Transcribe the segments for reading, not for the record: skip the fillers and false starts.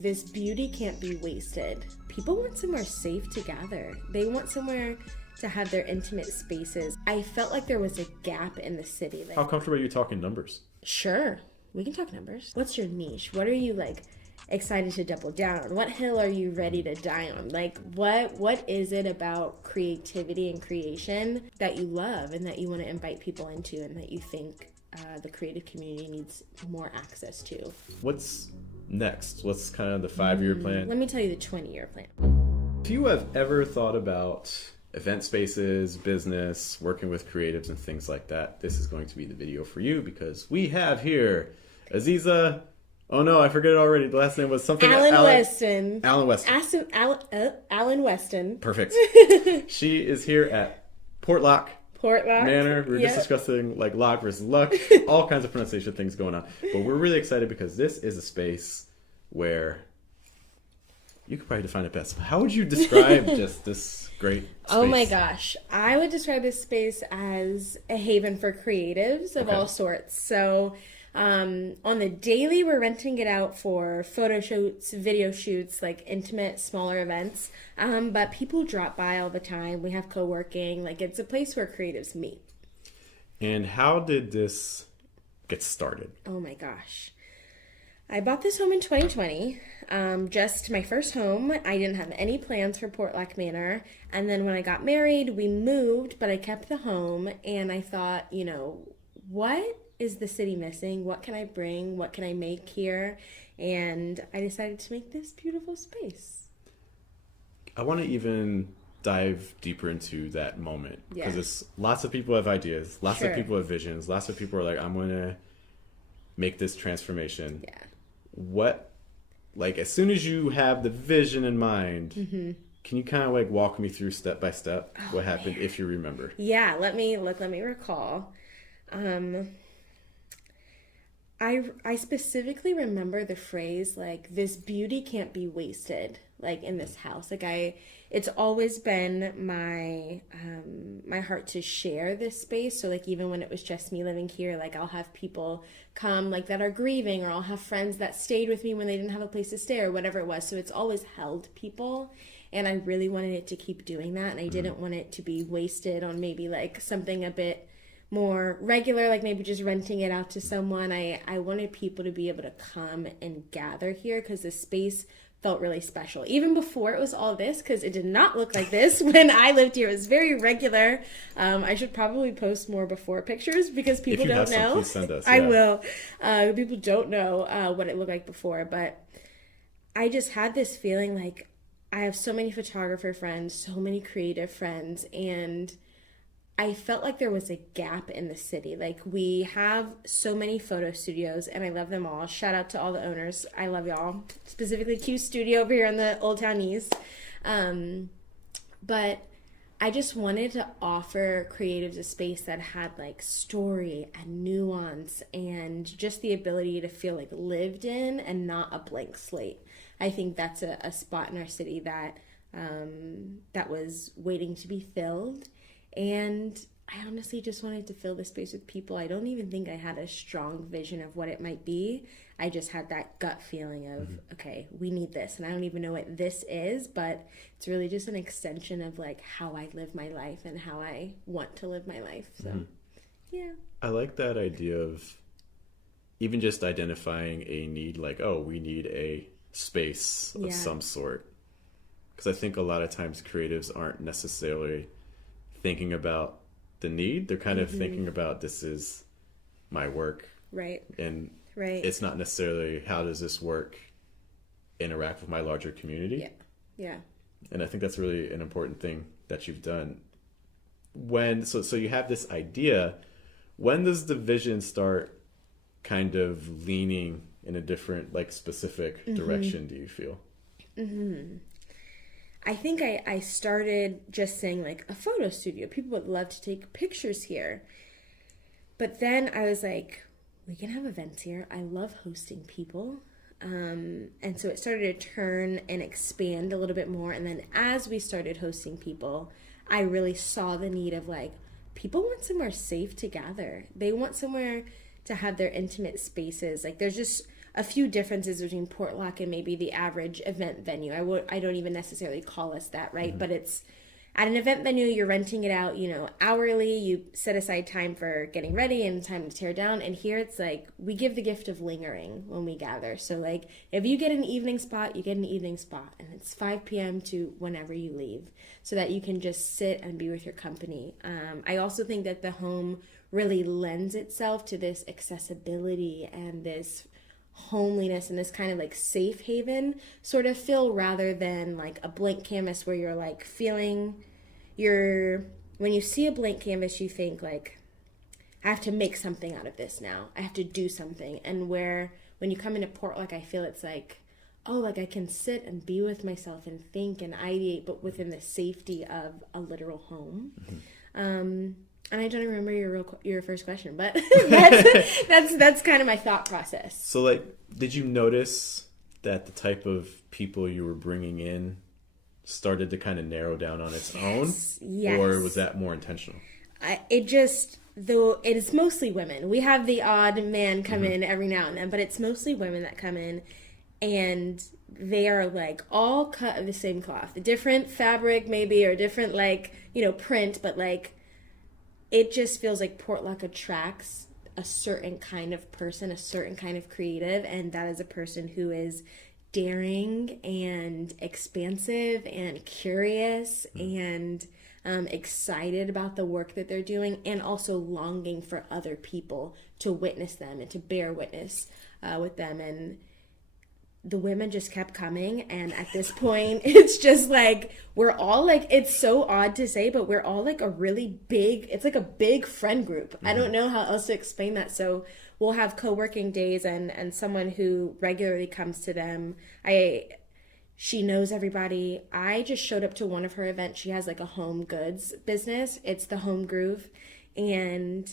This beauty can't be wasted. People want somewhere safe to gather. They want somewhere to have their intimate spaces. I felt like there was a gap in the city. How comfortable are you talking numbers? Sure, we can talk numbers. What's your niche? What are you excited to double down on? What hill are you ready to die on? What is it about creativity and creation that you love and that you want to invite people into and that you think the creative community needs more access to? What's next? What's kind of the 5-year plan? Let me tell you the 20-year plan. If you have ever thought about event spaces, business, working with creatives and things like that, this is going to be the video for you, because we have here Aziza. Oh no, I forget it already. The last name was something. Alan Weston. Alan Weston. Alan Weston. Perfect. She is here at Portlock Manor. We were just discussing lock versus luck, all kinds of pronunciation things going on. But we're really excited because this is a space where you could probably define it best. How would you describe just this great space? Oh my gosh. I would describe this space as a haven for creatives of all sorts. So on the daily, we're renting it out for photo shoots, video shoots, intimate, smaller events. But people drop by all the time. We have co-working. It's a place where creatives meet. And how did this get started? Oh my gosh. I bought this home in 2020. Just my first home. I didn't have any plans for Portlock Manor. And then when I got married, we moved, but I kept the home. And I thought, what is the city missing? What can I bring? What can I make here? And I decided to make this beautiful space. I want to even dive deeper into that moment, because lots of people have ideas, lots of people have visions, lots of people are like, I'm going to make this transformation. Yeah. What, as soon as you have the vision in mind, can you kind of walk me through step by step what happened, if you remember? Yeah, let me recall. I specifically remember the phrase, this beauty can't be wasted, in this house. It's always been my heart to share this space. So even when it was just me living here, I'll have people come that are grieving, or I'll have friends that stayed with me when they didn't have a place to stay or whatever it was. So it's always held people. And I really wanted it to keep doing that. And I didn't want it to be wasted on maybe something a bit more regular, maybe just renting it out to someone. I wanted people to be able to come and gather here because the space felt really special. Even before it was all this, because it did not look like this when I lived here. It was very regular. I should probably post more before pictures because people don't know. Please send us. I will. People don't know what it looked like before, but I just had this feeling I have so many photographer friends, so many creative friends, and I felt like there was a gap in the city. We have so many photo studios, and I love them all. Shout out to all the owners. I love y'all. Specifically Q Studio over here in the Old Town East. But I just wanted to offer creatives a space that had story and nuance and just the ability to feel lived in and not a blank slate. I think that's a spot in our city that was waiting to be filled. And I honestly just wanted to fill the space with people. I don't even think I had a strong vision of what it might be. I just had that gut feeling of, okay, we need this. And I don't even know what this is, but it's really just an extension of how I live my life and how I want to live my life. So, yeah. I like that idea of even just identifying a need, we need a space of some sort. Because I think a lot of times creatives aren't necessarily thinking about the need. They're kind of thinking about, this is my work. Right. And it's not necessarily, how does this work interact with my larger community? Yeah. And I think that's really an important thing that you've done. So you have this idea, when does the vision start kind of leaning in a different, specific direction, do you feel? I think I started just saying a photo studio. People would love to take pictures here. But then I was we can have events here. I love hosting people. And so it started to turn and expand a little bit more. And then as we started hosting people, I really saw the need of people want somewhere safe to gather. They want somewhere to have their intimate spaces. There's just a few differences between Portlock and maybe the average event venue. I don't even necessarily call us that, right? But it's at an event venue, you're renting it out, hourly. You set aside time for getting ready and time to tear down. And here it's like we give the gift of lingering when we gather. So like if you get an evening spot, you get an evening spot, and it's 5 p.m. to whenever you leave, so that you can just sit and be with your company. I also think that the home really lends itself to this accessibility and this homeliness and this kind of like safe haven sort of feel, rather than like a blank canvas where you're like feeling when you see a blank canvas, you think like, I have to make something out of this now. I have to do something. And when you come into Portlock, I feel it's like, oh, like I can sit and be with myself and think and ideate, but within the safety of a literal home. And I don't remember your first question, but that's kind of my thought process. So, like, did you notice that the type of people you were bringing in started to kind of narrow down on its own? Yes. Or was that more intentional? Though it is mostly women. We have the odd man come in every now and then, but it's mostly women that come in, and they are like all cut of the same cloth, a different fabric maybe, or different like, print, but like, it just feels like Portlock attracts a certain kind of person, a certain kind of creative, and that is a person who is daring and expansive and curious and excited about the work that they're doing, and also longing for other people to witness them and to bear witness with them. And the women just kept coming, and at this point it's just like we're all like, it's so odd to say, but we're all like it's like a big friend group. I don't know how else to explain that. So we'll have co-working days, and someone who regularly comes to them, she knows everybody. I just showed up to one of her events. She has like a home goods business. It's the Home Groove, and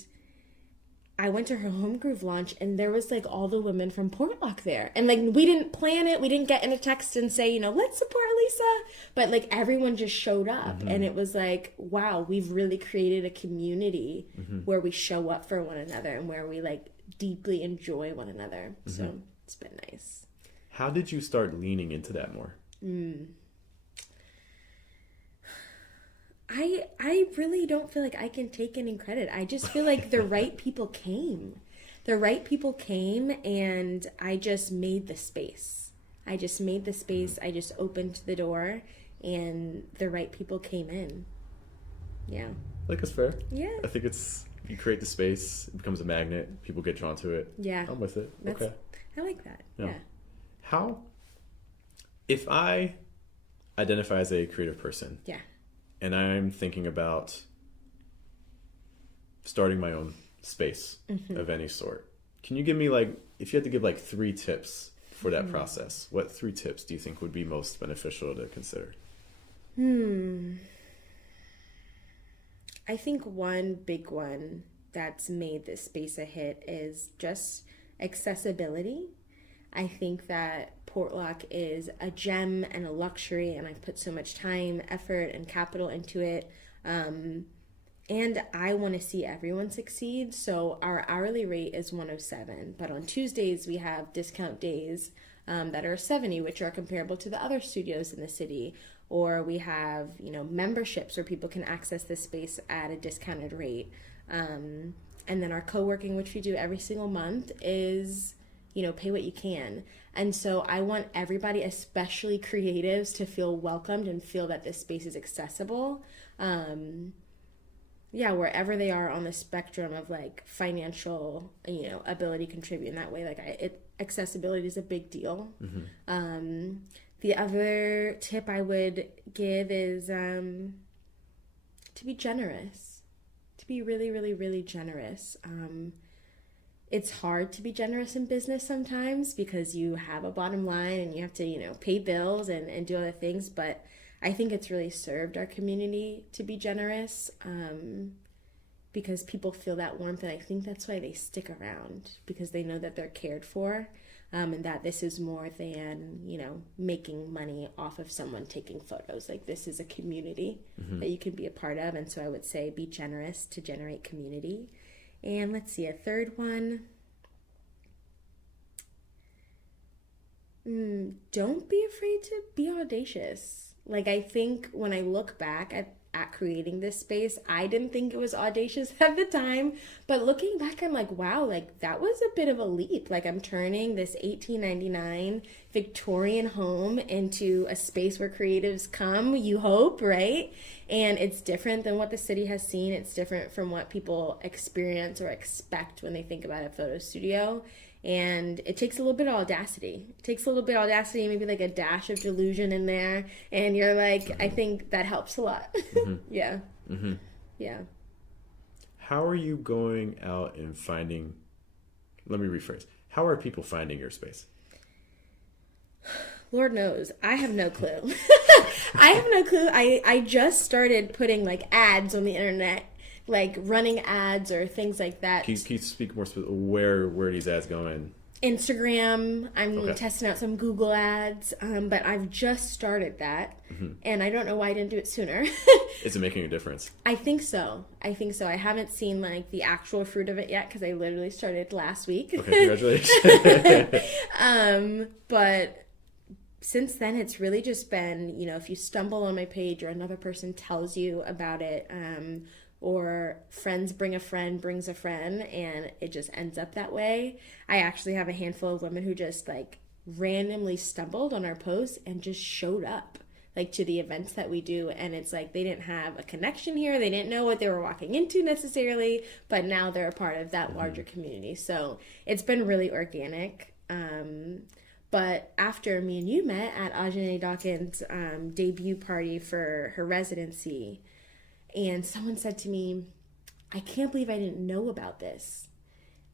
I went to her Home Groove launch, and there was like all the women from Portlock there. And like, we didn't plan it. We didn't get in a text and say, let's support Lisa. But like, everyone just showed up. And it was like, wow, we've really created a community where we show up for one another and where we like deeply enjoy one another. So it's been nice. How did you start leaning into that more? I really don't feel like I can take any credit. I just feel like the right people came. The right people came, and I just made the space. I just opened the door, and the right people came in. Yeah. Like, it's fair. Yeah. I think you create the space, it becomes a magnet, people get drawn to it. Yeah. I'm with it. Okay. I like that. Yeah. If I identify as a creative person. Yeah. And I'm thinking about starting my own space of any sort. Can you give me, like, if you had to give like 3 tips for that process, what 3 tips do you think would be most beneficial to consider? I think one big one that's made this space a hit is just accessibility. I think that Portlock is a gem and a luxury, and I've put so much time, effort, and capital into it. And I want to see everyone succeed. So our hourly rate is $107, but on Tuesdays we have discount days that are $70, which are comparable to the other studios in the city. Or we have, memberships where people can access this space at a discounted rate. And then our co-working, which we do every single month, is pay what you can. And so I want everybody, especially creatives, to feel welcomed and feel that this space is accessible. Wherever they are on the spectrum of like financial, ability to contribute in that way. Like accessibility is a big deal. The other tip I would give is to be generous, to be really, really, really generous. It's hard to be generous in business sometimes because you have a bottom line and you have to, pay bills and do other things. But I think it's really served our community to be generous because people feel that warmth. And I think that's why they stick around, because they know that they're cared for and that this is more than, making money off of someone taking photos. Like, this is a community that you can be a part of. And so I would say be generous to generate community. And let's see, a third one. Don't be afraid to be audacious. Like, I think when I look back at creating this space, I didn't think it was audacious at the time. But looking back, I'm like, wow, like that was a bit of a leap. Like, I'm turning this 1899 Victorian home into a space where creatives come, you hope, right? And it's different than what the city has seen. It's different from what people experience or expect when they think about a photo studio. And it takes a little bit of audacity. It takes a little bit of audacity, maybe like a dash of delusion in there. And you're like, I think that helps a lot. Yeah. Yeah. How are you going out and finding, let me rephrase, how are people finding your space? Lord knows. I have no clue. I have no clue. I just started putting like ads on the internet, like running ads or things like that. Can you speak more specific, where are these ads going? Instagram. I'm testing out some Google ads, but I've just started that, and I don't know why I didn't do it sooner. Is it making a difference? I think so. I haven't seen like the actual fruit of it yet because I literally started last week. Okay, congratulations. But since then, it's really just been, if you stumble on my page or another person tells you about it, or friends bring a friend brings a friend, and it just ends up that way. I actually have a handful of women who just like randomly stumbled on our posts and just showed up like to the events that we do, and it's like they didn't have a connection here, they didn't know what they were walking into necessarily, but now they're a part of that larger community. So it's been really organic. But after me and you met at Ajane Dawkins' debut party for her residency, and someone said to me, I can't believe I didn't know about this.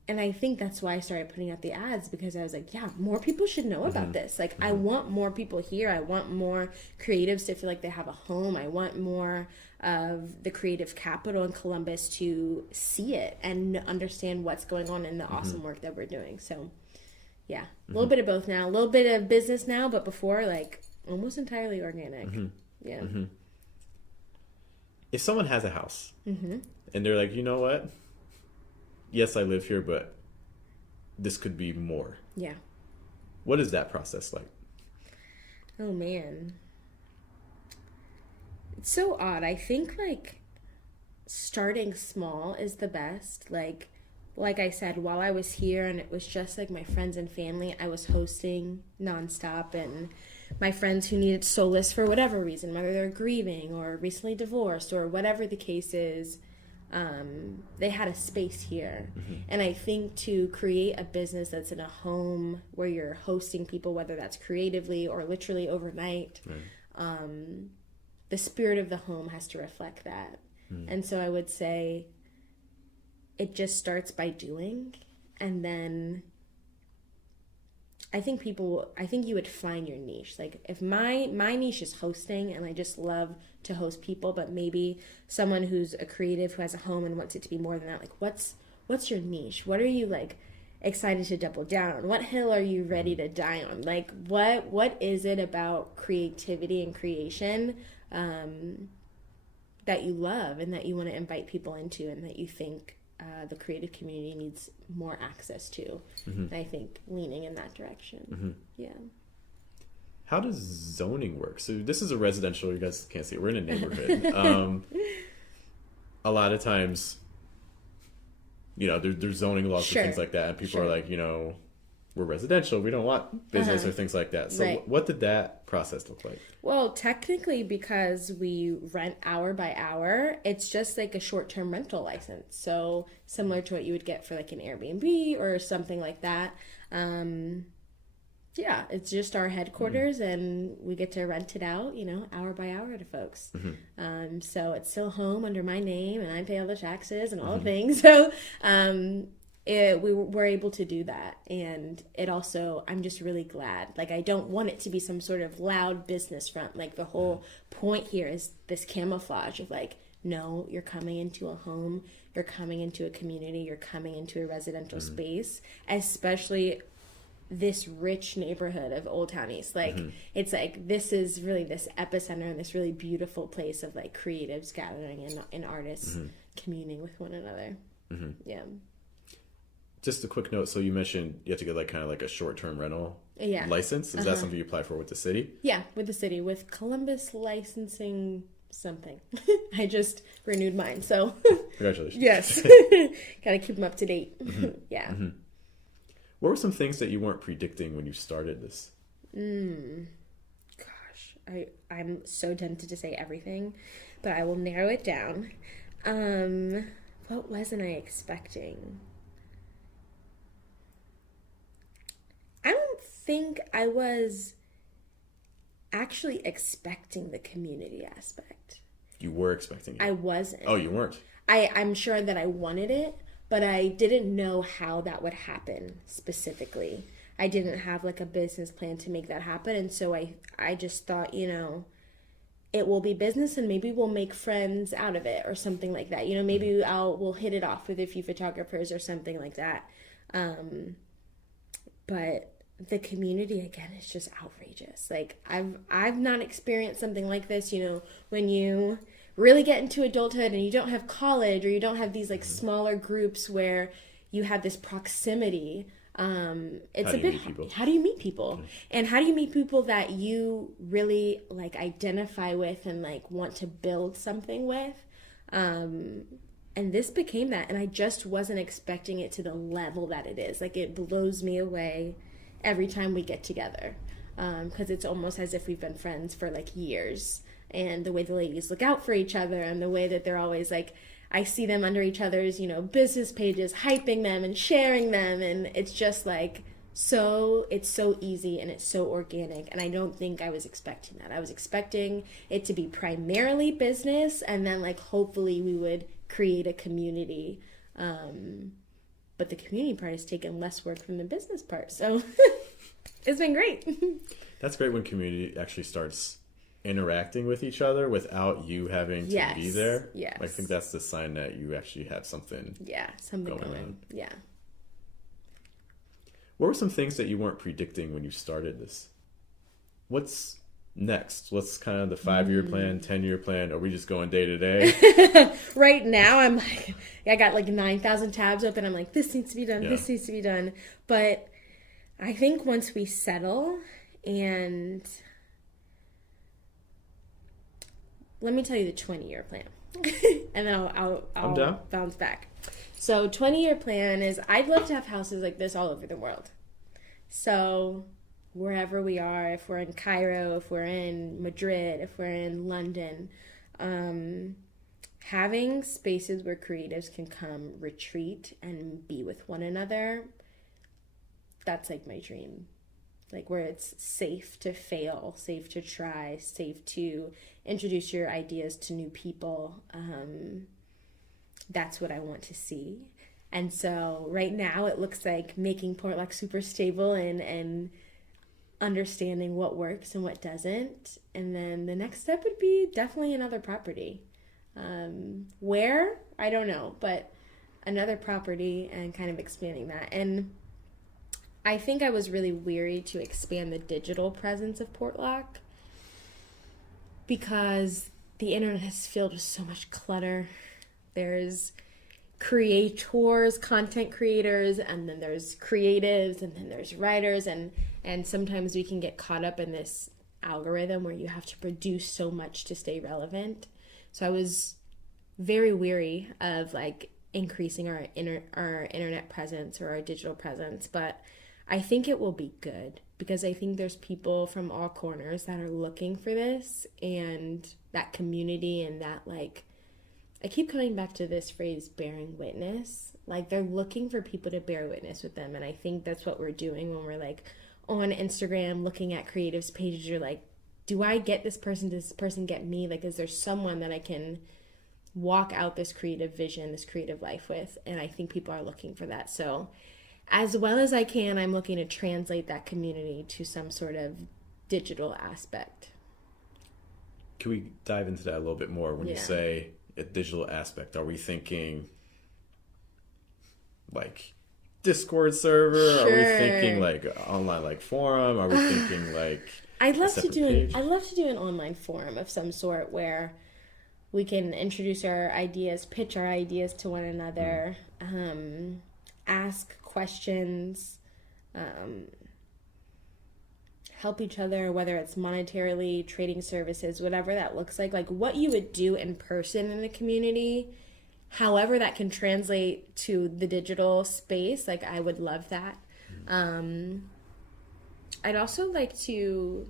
And I think that's why I started putting out the ads, because I was like, yeah, more people should know about this. Like, I want more people here. I want more creatives to feel like they have a home. I want more of the creative capital in Columbus to see it and understand what's going on in the awesome work that we're doing. So, yeah, a little bit of both now. A little bit of business now, but before, like, almost entirely organic. Yeah. If someone has a house and they're like, you know what? Yes, I live here, but this could be more. Yeah. What is that process like? Oh, man. It's so odd. I think, like, starting small is the best. Like I said, while I was here and it was just, like, my friends and family, I was hosting nonstop, and my friends who needed solace for whatever reason, whether they're grieving or recently divorced or whatever the case is, they had a space here. And I think to create a business that's in a home where you're hosting people, whether that's creatively or literally overnight, the spirit of the home has to reflect that. And so I would say it just starts by doing, and then I think you would find your niche. Like, if my niche is hosting, and I just love to host people, but maybe someone who's a creative who has a home and wants it to be more than that, like, what's your niche? What are you, like, excited to double down on? What hill are you ready to die on? Like, what is it about creativity and creation that you love and that you want to invite people into, and that you think the creative community needs more access to? And I think leaning in that direction. Yeah. How does zoning work? So this is a residential, you guys can't see it, we're in a neighborhood. A lot of times, there's zoning laws for things like that, and people are like, we're residential, we don't want business or things like that. So what did that process look like? Well, technically, because we rent hour by hour, it's just like a short-term rental license. So similar to what you would get for like an Airbnb or something like that. Yeah, it's just our headquarters, and we get to rent it out, hour by hour to folks. So it's still home under my name, and I pay all the taxes and all the things. So we were able to do that, and it also, I'm just really glad. Like, I don't want it to be some sort of loud business front. Like, the whole point here is this camouflage of like, no, you're coming into a home, you're coming into a community, you're coming into a residential space, especially this rich neighborhood of Old Town East. Like, it's like, this is really this epicenter and this really beautiful place of like creatives gathering and artists communing with one another. Yeah. Just a quick note. So you mentioned you have to get like kind of like a short-term rental Yeah. license. Is that something you applied for with the city? Yeah, with the city, with Columbus licensing something. I just renewed mine, so Congratulations. yes. Gotta keep them up to date. Yeah. What were some things that you weren't predicting when you started this? Gosh, I'm so tempted to say everything, but I will narrow it down. What wasn't I expecting? I don't think I was actually expecting the community aspect. You were expecting it. I wasn't. Oh, you weren't. I'm sure that I wanted it, but I didn't know how that would happen specifically. I didn't have like a business plan to make that happen, and so I just thought, it will be business and maybe we'll make friends out of it or something like that. Maybe we'll hit it off with a few photographers or something like that. But the community again is just outrageous. Like I've not experienced something like this, when you really get into adulthood and you don't have college or you don't have these like smaller groups where you have this proximity. It's a bit, how do you meet people? And how do you meet people that you really like identify with and like want to build something with? And this became that, and I just wasn't expecting it to the level that it is. Like it blows me away every time we get together, because it's almost as if we've been friends for like years. And the way the ladies look out for each other and the way that they're always like, I see them under each other's, business pages, hyping them and sharing them. And it's just like, it's so easy and it's so organic. And I don't think I was expecting that. I was expecting it to be primarily business and then like, hopefully we would create a community. But the community part has taken less work from the business part. So it's been great. That's great when community actually starts interacting with each other without you having to be there. Yes. I think that's the sign that you actually have something. Yeah, something going on. Yeah. What were some things that you weren't predicting when you started this? What's next? What's kind of the 5-year plan, 10-year plan? Are we just going day to day? Right now, I'm like, I got like 9,000 tabs open. I'm like, this needs to be done. This needs to be done. But I think once we settle and let me tell you the 20-year plan. And then I'll bounce back. So 20-year plan is I'd love to have houses like this all over the world. So wherever we are, if we're in Cairo, if we're in Madrid, if we're in London, having spaces where creatives can come retreat and be with one another, that's like my dream. Like where it's safe to fail, safe to try, safe to introduce your ideas to new people. That's what I want to see. And so right now it looks like making Portlock super stable and understanding what works and what doesn't. And then the next step would be definitely another property. Where? I don't know, but another property and kind of expanding that. And I think I was really weary to expand the digital presence of Portlock because the internet is filled with so much clutter. There's creators, content creators, and then there's creatives, and then there's writers, and sometimes we can get caught up in this algorithm where you have to produce so much to stay relevant. So I was very weary of like increasing our internet presence or our digital presence, but I think it will be good because I think there's people from all corners that are looking for this and that community and that like, I keep coming back to this phrase, bearing witness. Like they're looking for people to bear witness with them. And I think that's what we're doing when we're like on Instagram looking at creatives pages. You're like, do I get this person? Does this person get me? Like, is there someone that I can walk out this creative vision, this creative life with? And I think people are looking for that. So as well as I can, I'm looking to translate that community to some sort of digital aspect. Can we dive into that a little bit more? When you say a digital aspect, are we thinking like Discord server? Sure. Are we thinking like online like forum? Are we thinking like I'd love to do an online forum of some sort where we can introduce our ideas, pitch our ideas to one another, ask questions. help each other, whether it's monetarily, trading services, whatever that looks like what you would do in person in a community, however that can translate to the digital space, like I would love that. I'd also like to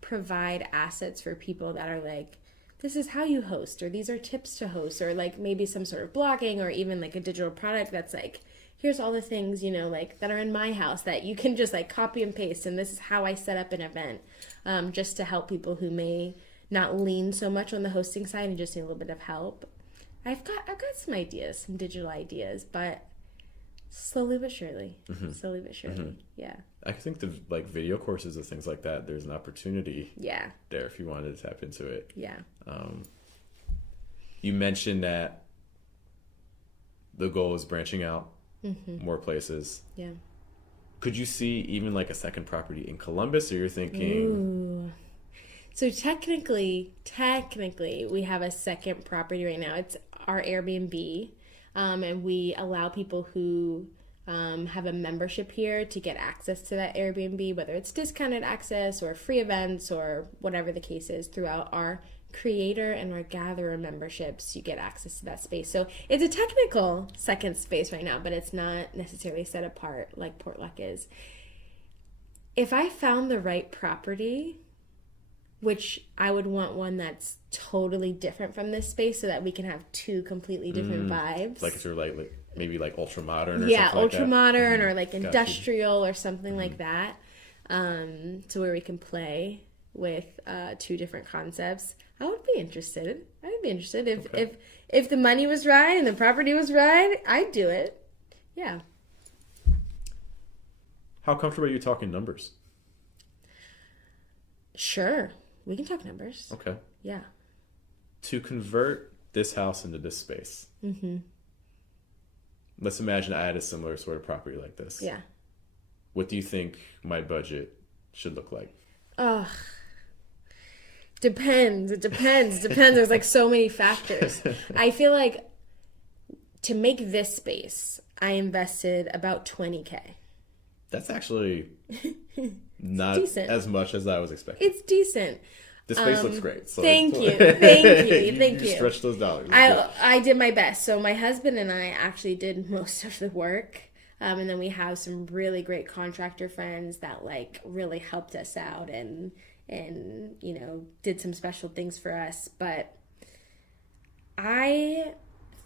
provide assets for people that are like, this is how you host, or these are tips to host, or like maybe some sort of blogging, or even like a digital product that's like, here's all the things, you know, like that are in my house that you can just like copy and paste, and this is how I set up an event, just to help people who may not lean so much on the hosting side and just need a little bit of help. I've got some ideas, some digital ideas, but slowly but surely. Yeah. I think the like video courses and things like that, there's an opportunity Yeah. there if you wanted to tap into it. Yeah. You mentioned that the goal is branching out more places. Yeah. Could you see even like a second property in Columbus, or you're thinking? Ooh. So technically, we have a second property right now. It's our Airbnb, and we allow people who have a membership here to get access to that Airbnb, whether it's discounted access or free events or whatever the case is. Throughout our creator and our gatherer memberships, you get access to that space. So it's a technical second space right now, but it's not necessarily set apart like Portlock is. If I found the right property, which I would want one that's totally different from this space so that we can have two completely different vibes. Like if you're like maybe like ultra modern, or yeah, something ultra like modern, or like industrial or something like that. So where we can play with two different concepts. I would be interested. If the money was right and the property was right, I'd do it. Yeah. How comfortable are you talking numbers? Sure. We can talk numbers. Okay. Yeah. To convert this house into this space. Let's imagine I had a similar sort of property like this. Yeah. What do you think my budget should look like? Ugh. Depends. It depends. There's like so many factors. I feel like to make this space, I invested about $20K. That's actually not decent. As much as I was expecting. It's decent. The space looks great. So thank you. You stretched those dollars. I did my best. So my husband and I actually did most of the work. And then we have some really great contractor friends that like really helped us out and you know, did some special things for us. But I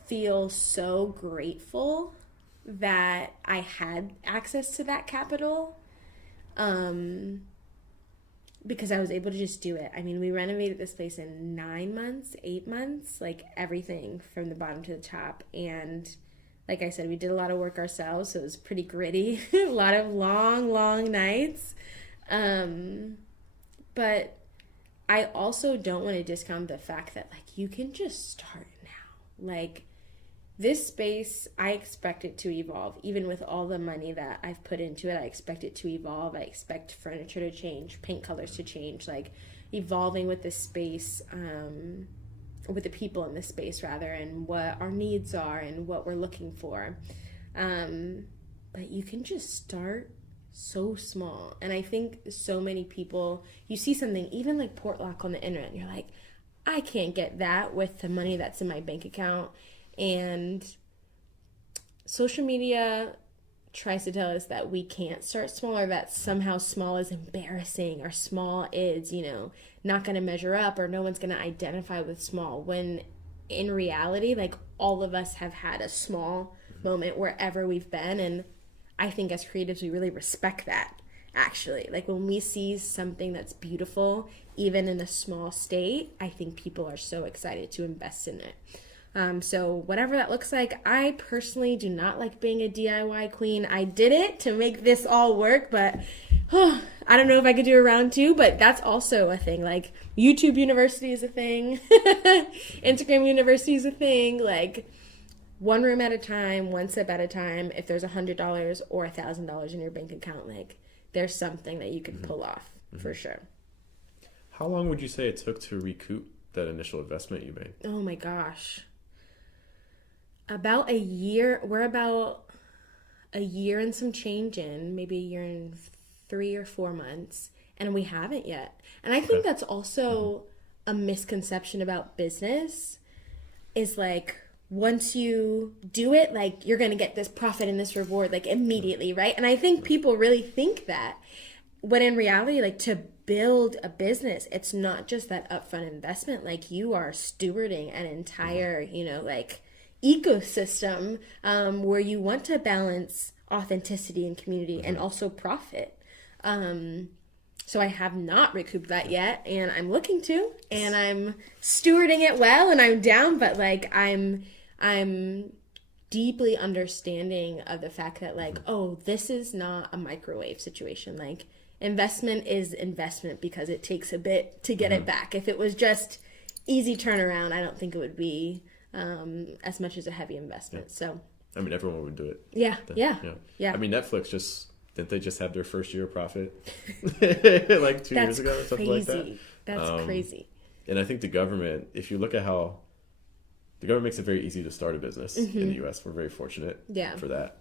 feel so grateful that I had access to that capital, because I was able to just do it. I mean, we renovated this place in 8 months, like everything from the bottom to the top. And like I said, we did a lot of work ourselves, so it was pretty gritty. A lot of long nights. But I also don't want to discount the fact that like you can just start now. Like this space, I expect it to evolve. Even with all the money that I've put into it, I expect it to evolve. I expect furniture to change, paint colors to change, like evolving with this space, with the people in this space rather, and what our needs are and what we're looking for. But you can just start so small. And I think so many people, you see something, even like Portlock on the internet, and you're like, I can't get that with the money that's in my bank account. And social media tries to tell us that we can't start small, or that somehow small is embarrassing, or small is, you know, not going to measure up, or no one's going to identify with small, when in reality, like all of us have had a small moment wherever we've been. And I think as creatives, we really respect that, actually. Like when we see something that's beautiful, even in a small state, I think people are so excited to invest in it. So whatever that looks like, I personally do not like being a DIY queen. I did it to make this all work, but I don't know if I could do a round two, but that's also a thing. Like YouTube University is a thing. Instagram University is a thing. Like one room at a time, one step at a time. If there's $100 or $1,000 in your bank account, like there's something that you can pull off for sure. How long would you say it took to recoup that initial investment you made? Oh my gosh. About a year. We're about a year and some change in, maybe a year and 3 or 4 months. and we haven't yet. And I think that's also a misconception about business, is like, once you do it, like, you're going to get this profit and this reward, like, immediately, right? And I think people really think that. When in reality, like, to build a business, it's not just that upfront investment. Like, you are stewarding an entire, you know, like, ecosystem where you want to balance authenticity and community and also profit. So I have not recouped that yet, and I'm looking to, and I'm stewarding it well, and I'm down, but like, I'm deeply understanding of the fact that, like, oh, this is not a microwave situation. Like, investment is investment because it takes a bit to get it back. If it was just easy turnaround, I don't think it would be as much as a heavy investment. So, I mean, everyone would do it. Yeah. I mean, Netflix didn't they just have their first year of profit like 2 years ago or something like that? That's crazy. And I think the government, if you look at how the government makes it very easy to start a business in the U.S., we're very fortunate for that.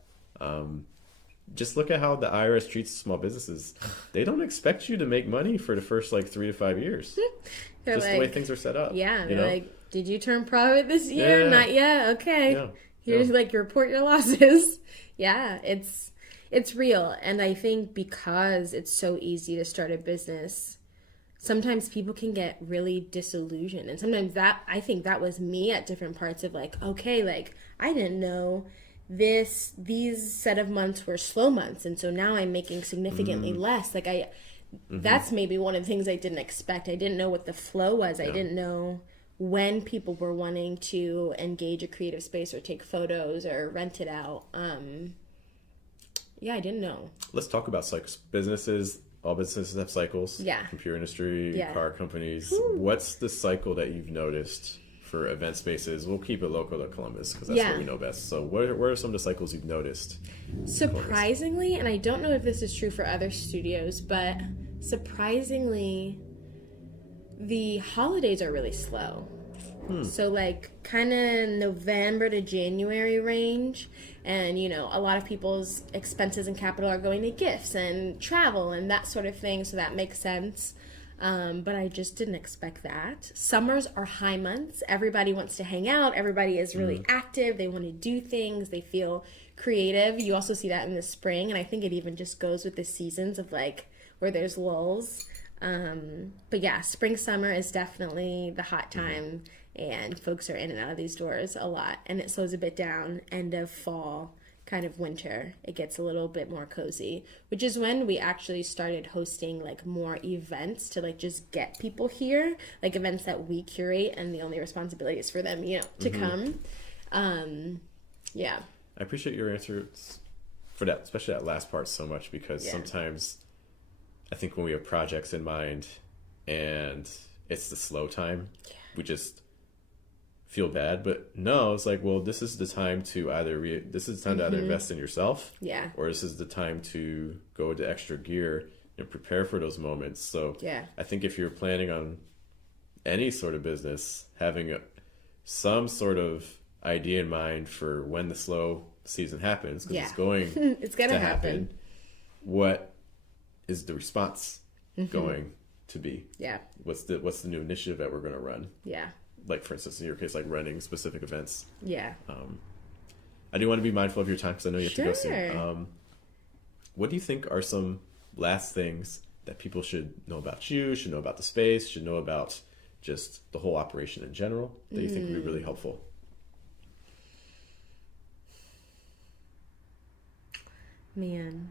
Just look at how the IRS treats small businesses. They don't expect you to make money for the first like 3 to 5 years. Just like, the way things are set up. Yeah, they're like, did you turn profit this year? Not yet. Okay. Here's like, report your losses. It's real. And I think because it's so easy to start a business, sometimes people can get really disillusioned. And sometimes I think that was me at different parts of like, okay, like, I didn't know these set of months were slow months. And so now I'm making significantly less. Like, that's maybe one of the things I didn't expect. I didn't know what the flow was. I didn't know when people were wanting to engage a creative space or take photos or rent it out. I didn't know. Let's talk about cycles. All businesses have cycles. Yeah. Computer industry, car companies. What's the cycle that you've noticed for event spaces? We'll keep it local to Columbus because that's what we know best. So what are some of the cycles you've noticed? Surprisingly, and I don't know if this is true for other studios, but surprisingly, the holidays are really slow. So like kind of November to January range, and you know, a lot of people's expenses and capital are going to gifts and travel and that sort of thing, so that makes sense. But I just didn't expect that. Summers are high months. Everybody wants to hang out. Everybody is really active. They want to do things. They feel creative. You also see that in the spring, and I think it even just goes with the seasons of like where there's lulls. But yeah, spring, summer is definitely the hot time, and folks are in and out of these doors a lot, and it slows a bit down. End of fall, kind of winter, it gets a little bit more cozy, which is when we actually started hosting like more events to like just get people here, like events that we curate, and the only responsibility is for them, you know, to come. I appreciate your answer for that, especially that last part, so much, because sometimes I think when we have projects in mind and it's the slow time, we just feel bad. But no, it's like, well, this is the time to either invest in yourself, or this is the time to go into extra gear and prepare for those moments. So I think if you're planning on any sort of business, having some sort of idea in mind for when the slow season happens, because it's going it's gonna to happen. What is the response going to be? What's the new initiative that we're going to run? Like, for instance, in your case, like running specific events. I do want to be mindful of your time because I know you have to go soon. What do you think are some last things that people should know about you, should know about the space, should know about just the whole operation in general, that you think would be really helpful? Man.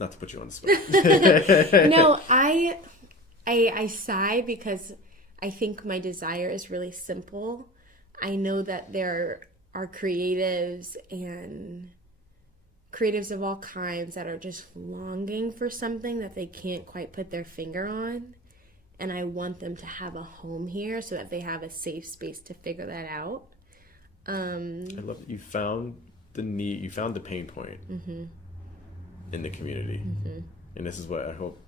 Not to put you on the spot. No, I sigh because I think my desire is really simple. I know that there are creatives of all kinds that are just longing for something that they can't quite put their finger on. And I want them to have a home here so that they have a safe space to figure that out. I love that you found the need, you found the pain point in the community. And this is what I hope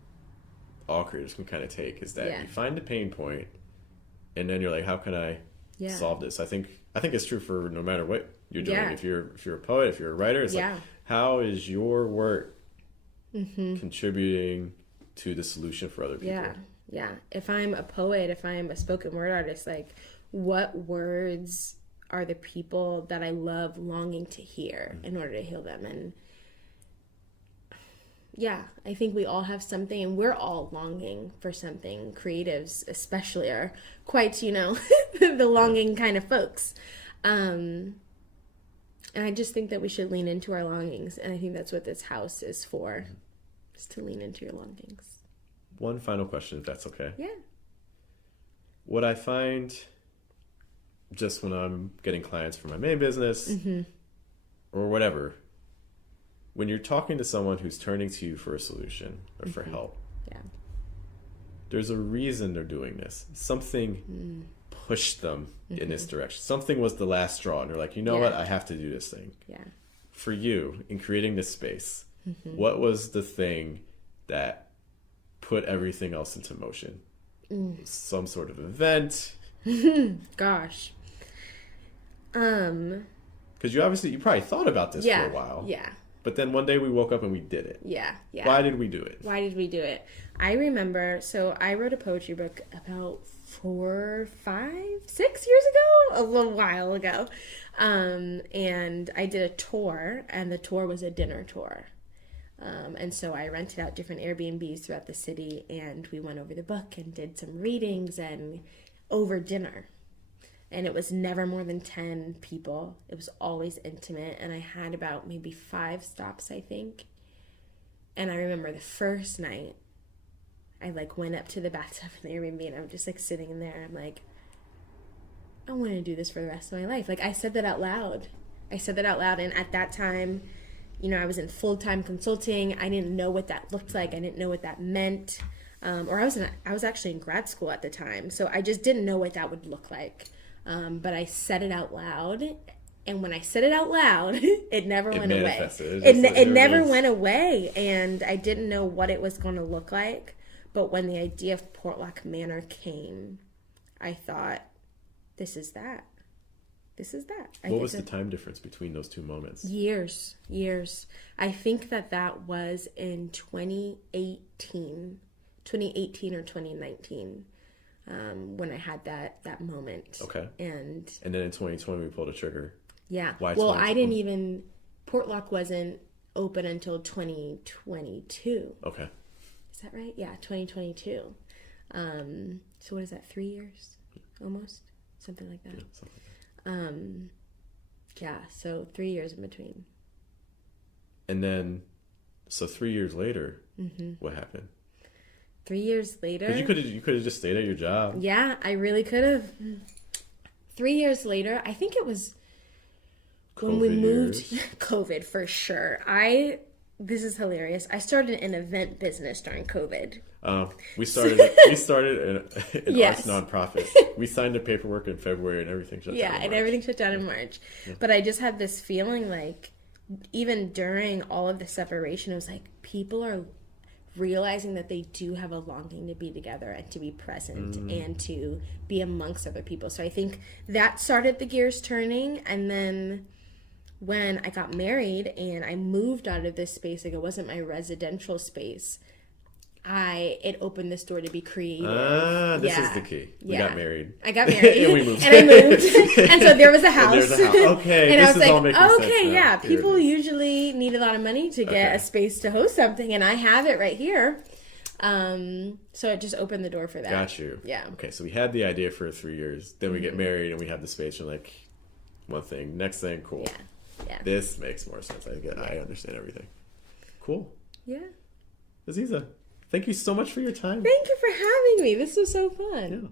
all creators can kind of take, is that you find the pain point, and then you're like, how can I solve this? I think it's true for no matter what you're doing. If you're a poet, if you're a writer, it's like, how is your work contributing to the solution for other people. Yeah. Yeah. If I'm a poet, if I'm a spoken word artist, like what words are the people that I love longing to hear in order to heal them? And yeah, I think we all have something, and we're all longing for something. Creatives especially are quite, the longing kind of folks. And I just think that we should lean into our longings, and I think that's what this house is for, is to lean into your longings. One final question, if that's okay. Yeah. What I find just when I'm getting clients for my main business or whatever, when you're talking to someone who's turning to you for a solution or for help, there's a reason they're doing this. Something pushed them in this direction. Something was the last straw, and they're like, you know what? I have to do this thing. Yeah. For you, in creating this space, what was the thing that put everything else into motion? Some sort of event? Gosh. Because you probably thought about this for a while. Yeah. But then one day we woke up and we did it. Yeah. Why did we do it? I remember, so I wrote a poetry book about 4, 5, 6 years ago, a little while ago. And I did a tour, and the tour was a dinner tour. And so I rented out different Airbnbs throughout the city, and we went over the book and did some readings and over dinner. And it was never more than 10 people. It was always intimate. And I had about maybe 5 stops, I think. And I remember the first night, I went up to the bathtub in the Airbnb, and I'm just sitting in there. I'm like, I want to do this for the rest of my life. I said that out loud. And at that time, I was in full-time consulting. I didn't know what that looked like. I didn't know what that meant. Or I was actually in grad school at the time. So I just didn't know what that would look like. But I said it out loud, and when I said it out loud, it never went away. It never went away, and I didn't know what it was going to look like. But when the idea of Portlock Manor came, I thought, this is that. What was the time difference between those two moments? Years. I think that was in 2018 or 2019. When I had that moment. Okay. And then in 2020 we pulled a trigger. Yeah. Why? Well, I didn't even. Portlock wasn't open until 2022. Okay. Is that right? Yeah, 2022. So what is that? 3 years, almost, something like that. Yeah, something like that. Yeah. So 3 years in between. And then, so 3 years later, what happened? 3 years later, because you could have just stayed at your job. Yeah, I really could have. 3 years later, I think it was when we moved. COVID for sure. This is hilarious. I started an event business during COVID. We started an arts nonprofit. We signed the paperwork in February, and everything shut down. Yeah, and everything shut down in March. Yeah. But I just had this feeling even during all of the separation, it was people are realizing that they do have a longing to be together and to be present and to be amongst other people. So I think that started the gears turning. And then when I got married and I moved out of this space, it wasn't my residential space, it opened this door to be creative. This is the key. We got married. I got married. And we moved. And I moved. And so there was a house. And there's a house. Okay, and this is all making sense now. People usually need a lot of money to get a space to host something, and I have it right here. So it just opened the door for that. Got you. Yeah. Okay, so we had the idea for 3 years. Then we get married, and we have the space. And one thing, next thing, cool. Yeah. This makes more sense. I understand everything. Cool. Yeah. Aziza, thank you so much for your time. Thank you for having me. This was so fun. Yeah.